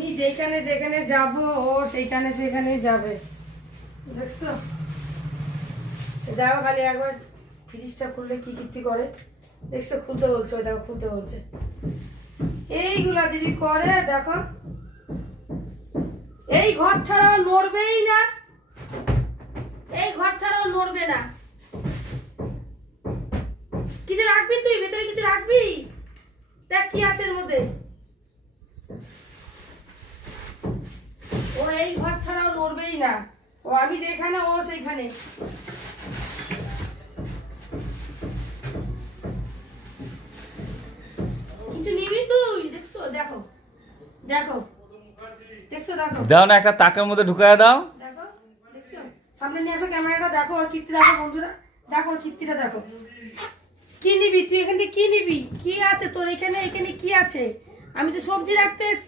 আমি যেখানে যেখানে যাব ও সেইখানে সেখানেই যাবে, দেখছো? দেখো খালি একবার ফ্রিজটা খুললে কি কীর্তি করে, দেখছো? খুলতে বলছে, ওই দেখো খুলতে বলছে। এইগুলা দিদি করে, দেখো। এই ঘর ছাড়াও নড়বেই না, এই ঘর ছাড়াও নড়বে না। কিছু রাখবি তুই ভেতরে, কিছু রাখবি? দেখ কি আছে এর মধ্যে। ও এই ঘর ছাড়াও নড়বেই না, ও আমি যেখানে ও সেইখানে। কিছু নিবি তুই? দেখছো? দেখো দেখো, দেখছো? দেখো দাও না, একটা তাকের মধ্যে ঢুকায় দাও। দেখো, দেখছো? সামনে নিয়ে আসো ক্যামেরাটা, দেখো ওর কীর্তি দেখো বন্ধুরা, দেখো ওর কীর্তিটা দেখো। কি নিবি তুই এখান থেকে? কি নিবি? কি আছে তোর এখানে? এখানে কি আছে? আমি তো সবজি রাখতে